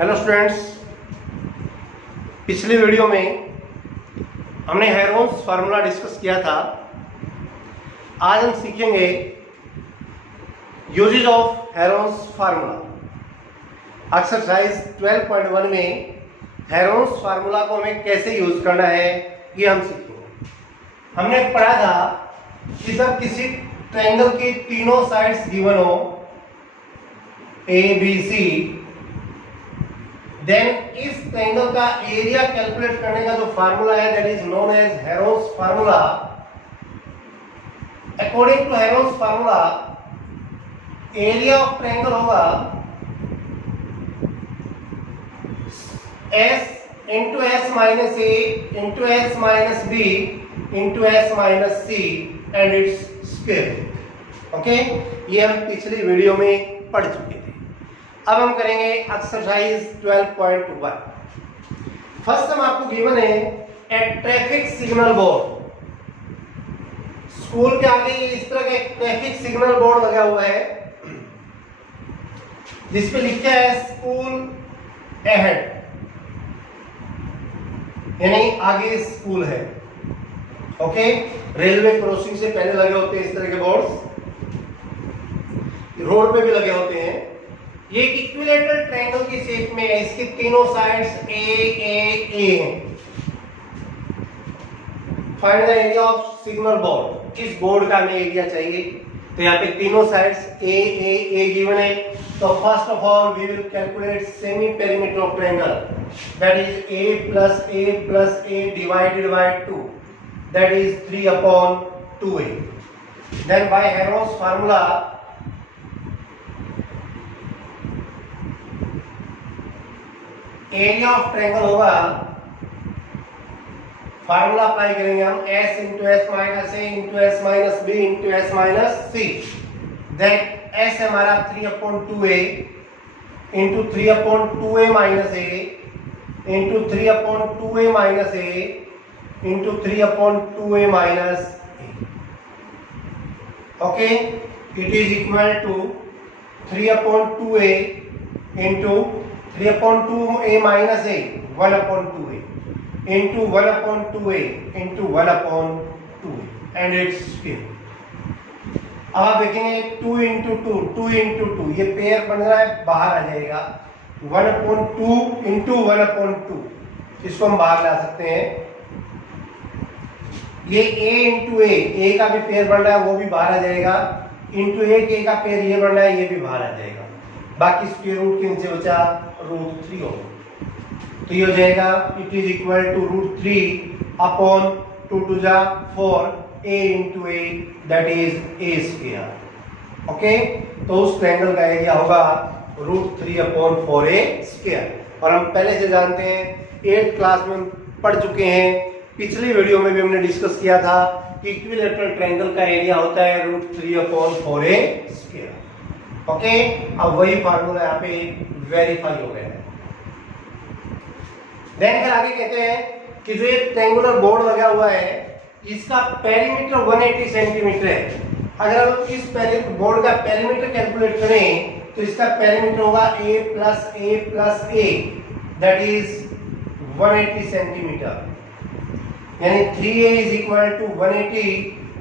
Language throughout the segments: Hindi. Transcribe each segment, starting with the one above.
हेलो स्टूडेंट्स, पिछली वीडियो में हमने हेरोन्स फार्मूला डिस्कस किया था। आज हम सीखेंगे uses of Heron's formula. Exercise 12.1 में हेरोन्स फार्मूला को हमें कैसे यूज करना है ये हम सीखेंगे। हमने पढ़ा था कि जब किसी ट्रायंगल की तीनों साइड्स गिवन हो ए बी सी, देन इस ट्रायंगल का एरिया कैलकुलेट करने का जो फार्मूला है that is known as Heron's formula. According to Heron's formula area of triangle होगा s into S minus A into S minus B into S minus c and its square. Okay, ये हम पिछली वीडियो में पढ़ चुके थे। अब हम करेंगे एक्सरसाइज 12.1। फर्स्ट हम आपको गिवन है ए ट्रैफिक सिग्नल बोर्ड। स्कूल के आगे इस तरह का एक ट्रैफिक सिग्नल बोर्ड लगा हुआ है जिसपे लिखा है स्कूल अहेड, यानी आगे स्कूल है। ओके, रेलवे क्रॉसिंग से पहले लगे होते हैं इस तरह के बोर्ड्स, रोड पे भी लगे होते हैं। ये एक इक्विलेटरल ट्रायंगल की शेप में है, इसकी तीनों साइड्स ए हैं। Find the area of signal board. इस बोर्ड का हमें एरिया चाहिए, तो यहाँ पे तीनों साइड्स ए गिवन है। तो first of all we will calculate semi perimeter of triangle, that is a plus a divided by 2, that is 3/2a. Then by Heron's formula area of triangle होगा, फार्मूला अप्लाई करेंगे हम s इंटू एस माइनस ए into S minus B into S minus C. Then s हमारा 3/2a into 3/2a minus A into 3/2a minus A into 3/2a minus A. Okay, it is equal to 3/2a into 3/2a minus A 1/2a into 1/2a into 1/2a and its square। अब आप देखेंगे 2 into 2 ये पेयर बन रहा है, बाहर आ जाएगा 1/2 into 1/2, इसको हम बाहर ला सकते हैं। ये a into a का भी पेयर बन रहा है, वो भी बाहर आ जाएगा, इंटू a का पेयर ये बन रहा है, ये भी बाहर आ जाएगा। बाकी स्क्वायर रूट के नीचे बचा √3 होगा, तो ये हो जाएगा it is equal to √3 2 to 4 a into a, that is a square. Okay, तो उस ट्रायंगल का एरिया होगा √3/4a स्क्वायर। और हम पहले से जानते हैं, 8th क्लास में पढ़ चुके हैं, पिछली वीडियो में भी हमने डिस्कस किया था कि इक्विलेटरल ट्रायंगल का एरिया होता है √3/4a स्क्वायर। ओके, अब वही फार्मूला यहाँ पे वेरीफाई हो गया है। देन फिर आगे कहते हैं कि जो ये ट्रायंगुलर बोर्ड लगा हुआ है इसका पेरीमीटर 180 सेंटीमीटर है। अगर हम इस बोर्ड का पेरीमीटर कैलकुलेट करें तो इसका पेरीमीटर होगा a plus a that is 180 centimetre, यानी 3a is equal to 180,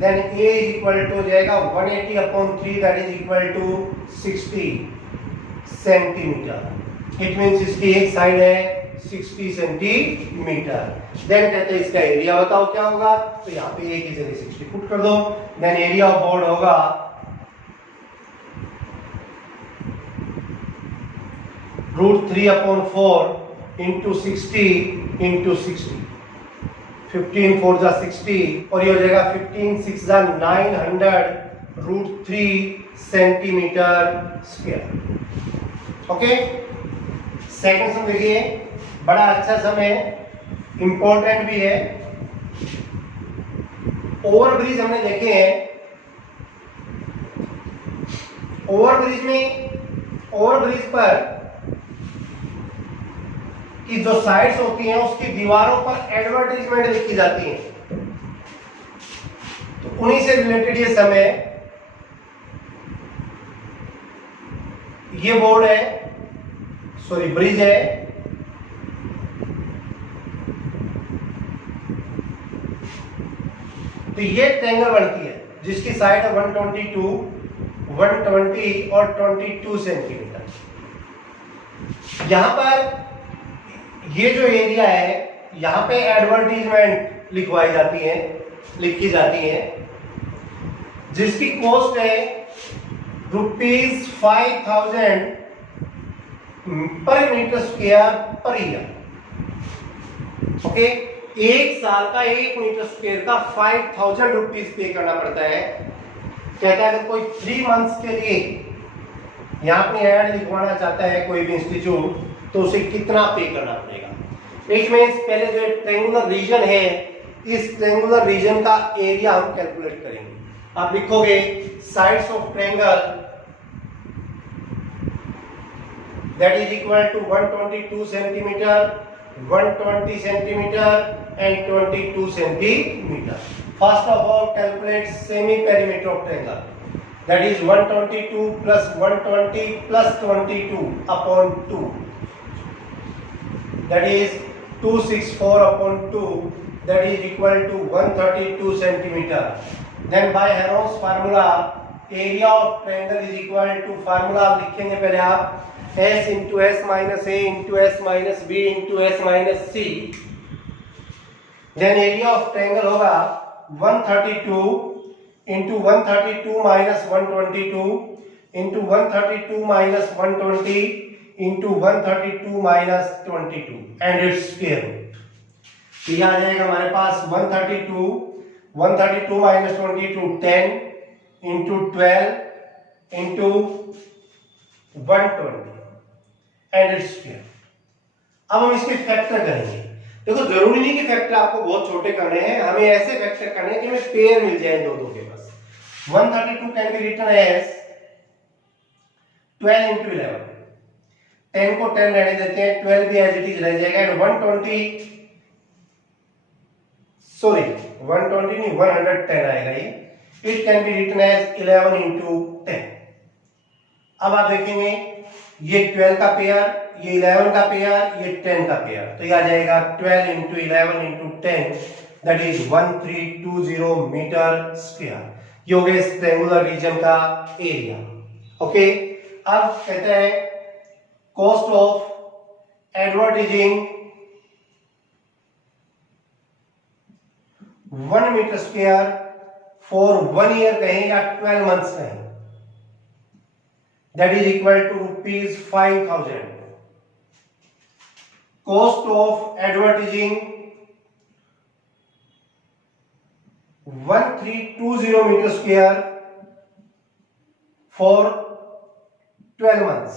then a is equal to हो जाएगा 180/3 that is equal to 60 centimetre. It means इसकी एक साइड है 60 सेंटीमीटर। देन कहते हैं इसका एरिया बताओ क्या होगा, तो यहाँ पे a की जगह 60 पुट कर दो। देन एरिया ऑफ बोर्ड होगा √3/4 इंटू 60 इंटू 60, 15 4 जा 60, और ये हो जाएगा 15 6 जा 900 √3 सेंटीमीटर स्क्वायर। ओके, सेकंड सम देखिए, बड़ा अच्छा सम है, इंपॉर्टेंट भी है। ओवरब्रिज हमने देखे हैं, ओवरब्रिज पर की जो साइड्स होती हैं उसकी दीवारों पर एडवर्टाइजमेंट लिखी जाती है, तो उन्हीं से रिलेटेड ये सम है। ये बोर्ड है, सॉरी ब्रिज है, तो ये ट्रायंगल बनती है जिसकी साइड है 122, 120 और 22 सेंटीमीटर। यहां पर ये जो एरिया है, यहां पे एडवर्टीजमेंट लिखी जाती है जिसकी कॉस्ट है ₹5000 per metre square per year. Okay, एक साल का 1 मीटर स्क्वायर का 5000 रुपीज पे करना पड़ता है। कहता है अगर कोई 3 मंथ्स के लिए यहाँ अपनी ऐड लिखवाना चाहता है कोई भी इंस्टीट्यूट, तो उसे कितना पे करना पड़ेगा। इट मींस पहले जो ट्रायंगुलर रीजन है, इस ट्रायंगुलर रीजन का एरिया हम कैलकुलेट करेंगे। आप लिखोगे sides of triangle that is equal to 122 centimeter, 120 centimeter and 22 centimeter. First of all, calculate semi perimeter of triangle. That is 122 plus 120 plus 22 upon 2. That is 264 upon 2. That is equal to 132 centimeter. Then by Heron's formula, area of triangle is equal to formula लिखेंगे पहले आप S into S minus A into S minus B into S minus C. Then area of triangle होगा 132 into 132 minus 122 into 132 minus 120 into 132 minus 22 and its square root. ये आ जाएगा हमारे पास 132 minus 22 10 into 12 into 120 and its square. अब हम इसके फैक्टर करेंगे। देखो जरूरी नहीं कि फैक्टर आपको बहुत छोटे करने हैं, हमें ऐसे फैक्टर करने हैं कि हमें पेयर मिल जाए दो के बस। 132 can be written as 12 into 11, 10 को 10 रहने देते हैं, 12 भी एज इट इज रह जाएगा। एंड 120 नहीं 110 आएगा ये। It can be written as 11 into 10। अब आप देखेंगे ये 12 का पेयर, ये 11 का पेयर, ये 10 का पेयर, तो ये आ जाएगा 12 into 11 into 10 that is 1320 metre square. ये हो गया इस ट्रायंगुलर रीजन का एरिया। ओके, अब कहते हैं cost of advertising 1 metre square for 1 year कहें या 12 मंथ्स कहें, that is equal to rupees 5000. Cost of advertising 1320 meter square for 12 months,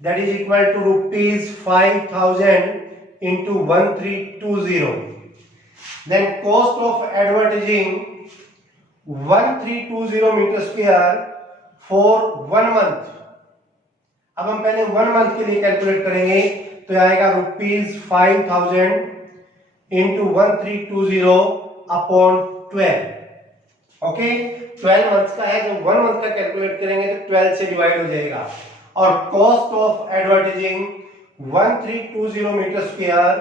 that is equal to rupees 5000 into 1320. Then cost of advertising 1320 meter square for 1 month। अब हम पहले 1 मंथ के लिए कैलकुलेट करेंगे, तो आएगा ₹5000 इंटू 1320 अपॉन 12। ओके, 12 मंथ्स का है, जब 1 मंथ का कैलकुलेट करेंगे तो 12 से डिवाइड हो जाएगा। और cost of advertising 1320 metre square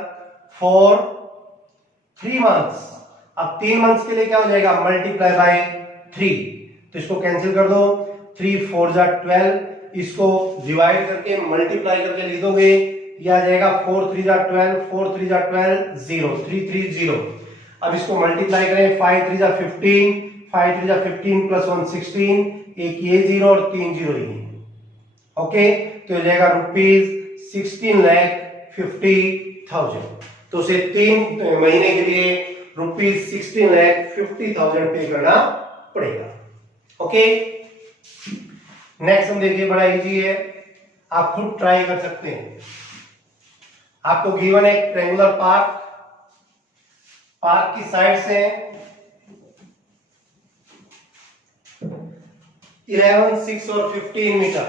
for 3 months. अब 3 मंथ्स के लिए क्या हो जाएगा, मल्टीप्लाई बाय 3, तो इसको कैंसिल कर दो। 3 4 जा 12, इसको डिवाइड करके मल्टीप्लाई करके लिख दोगे, ये आ जाएगा 4 3 जा 12, 4 3 जा 12 0 3 3 0। अब इसको मल्टीप्लाई करें, 5 3 जा 15, 5 3 जा 15 प्लस 1 16, एक ये 0 और 3 0 ये। ओके, तो हो जाएगा ₹16,50,000। तो उसे 3 महीने के लिए ₹16,50,000 पे करना पड़ेगा। ओके, नेक्स्ट हम देखिए, बड़ा इजी है, आप खुद ट्राई कर सकते हैं। आपको गिवन है एक ट्रायंगुलर पार्क की साइड से 11, 6 और 15 मीटर।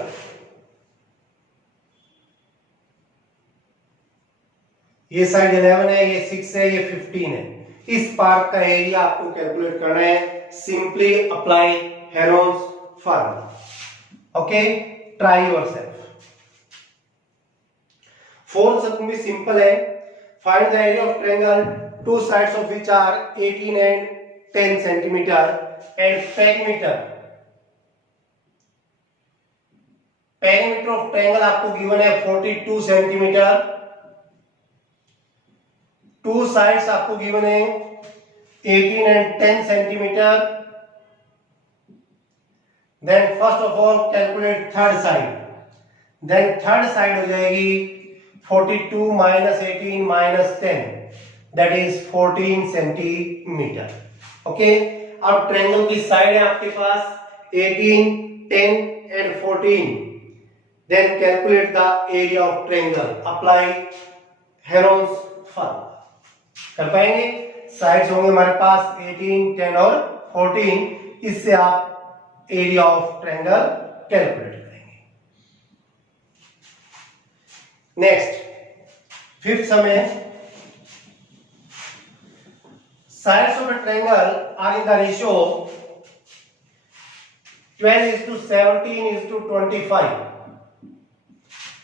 ये साइड 11 है, ये 6 है, ये 15 है। इस पार्क का एरिया आपको कैलकुलेट करना है। Simply apply Heron's formula. Okay, try yourself. Fourth sum भी सिंपल है। Find the area of triangle two sides of which are 18 and 10 centimetre and perimeter of triangle आपको गिवन है 42 सेंटीमीटर, टू साइड्स आपको गिवन है 18 and 10 centimetre. Then first of all calculate third side. Then third side हो जाएगी 42 minus 18 minus 10, that is 14 centimetre. Okay, अब ट्रायंगल की साइड है आपके पास 18, 10 and 14। Then calculate the area of triangle, apply Heron's formula. कर पाएंगे? साइड्स होंगे हमारे पास 18, 10 और 14। इससे आप एरिया ऑफ ट्रायंगल कैलकुलेट करेंगे। नेक्स्ट फिफ्थ सम है, sides of a triangle are in the ratio 12:17:25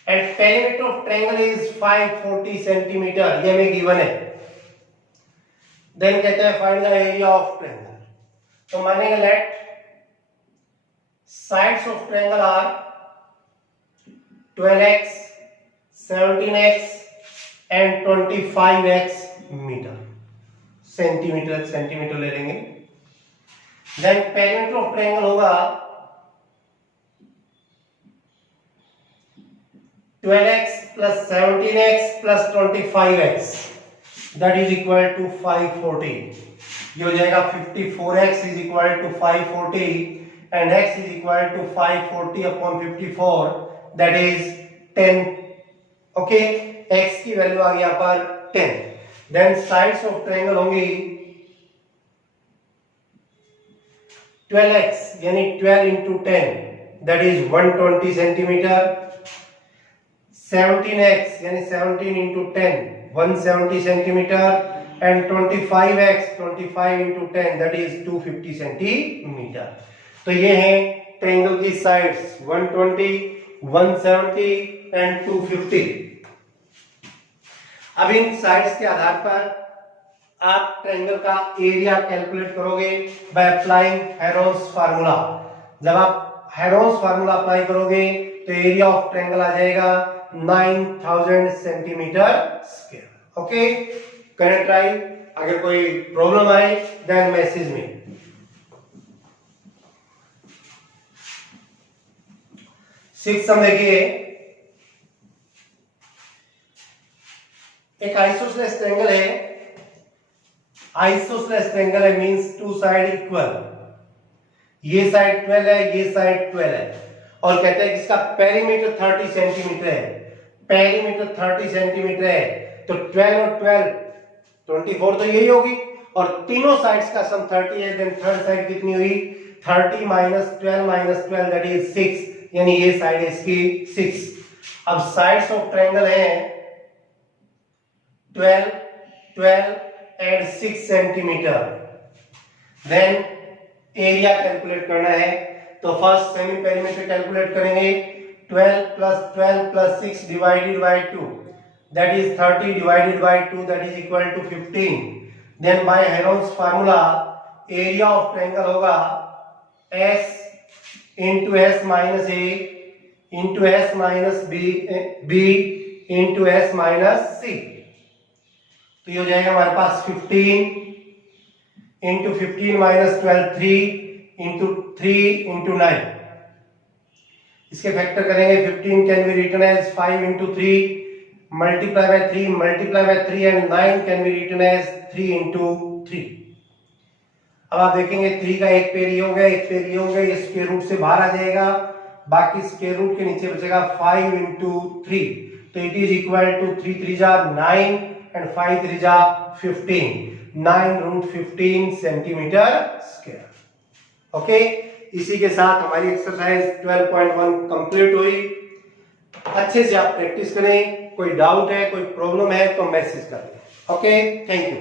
and perimeter of triangle is 540 centimetre, ये हमें गिवन है। देन कहता है find the area of triangle. तो मानेंगे let sides of triangle are 12x, 17x and 25x metre, centimetre ले लेंगे। देन पेरीमीटर ऑफ ट्रायंगल होगा 12x plus 17x plus 25x, that is equal to 540। ये हो जाएगा 54x is equal to 540 and x is equal to 540 upon 54, that is 10। Okay, x की वैल्यू आ गई यहाँ पर 10। देन साइड्स ऑफ ट्रायंगल होंगी 12x यानी 12 into 10, that is 120 centimetre. 17x यानी 17 into 10, 170 centimetre and 25x 25 into 10, that is 250 centimetre. तो ये हैं ट्रायंगल की साइड्स 120, 170 एंड 250। अब इन साइड्स के आधार पर आप ट्रायंगल का एरिया कैलकुलेट करोगे बाय अप्लाइंग हेरोन्स फार्मूला। जब आप हेरोन्स फार्मूला अप्लाई करोगे तो एरिया ऑफ ट्रायंगल आ जाएगा 9000 centimetre square. Okay, can try. अगर कोई प्रॉब्लम आए देन मैसेज में। सिक्स सम देखिए, एक आइसोसेलेस ट्रायंगल है। आइसोसेलेस ट्रायंगल है मींस टू साइड इक्वल। ये साइड 12 है, ये साइड 12 है और कहते हैं कि इसका पेरीमीटर 30 सेंटीमीटर है। पेरीमीटर 30 सेंटीमीटर है तो 12 और 12 24 तो यही होगी और तीनों साइड्स का सम 30 है। देन थर्ड साइड कितनी हुई? 30 माइनस 12 दैट इज 6, यानी ये साइड है इसकी 6। अब साइड्स ऑफ ट्रायंगल है 12, 12 and 6 centimetre. Then area calculate करना है तो फर्स्ट सेमी पेरीमीटर कैलकुलेट करेंगे। 12 plus 6 divided by 2, that is 30 divided by 2, that is equal to 15। then by Heron's formula area of triangle होगा S into S minus A into S minus B into S minus C। तो ये हो जाएगा हमारे पास 15 into 15 minus 12 3 into 3 into 9। इसके फैक्टर करेंगे। 15 can be written as 5 into 3 multiply by 3 and 9 can be written as 3 into 3। अब आप देखेंगे 3 का एक पेयर ये हो गया, एक पेयर ये हो गया, ये स्क्वायर रूट से बाहर आ जाएगा, बाकी स्क्वायर रूट के नीचे बचेगा 5 into 3। तो इट इज इक्वल टू 3 3 जा 9 and 5 3 जा 15, 9√15 सेंटीमीटर स्क्वायर। ओके, इसी के साथ हमारी एक्सरसाइज 12.1 कंप्लीट हुई। अच्छे से आप प्रैक्टिस करें। कोई डाउट है, कोई प्रॉब्लम है तो मैसेज करें। Okay, thank you.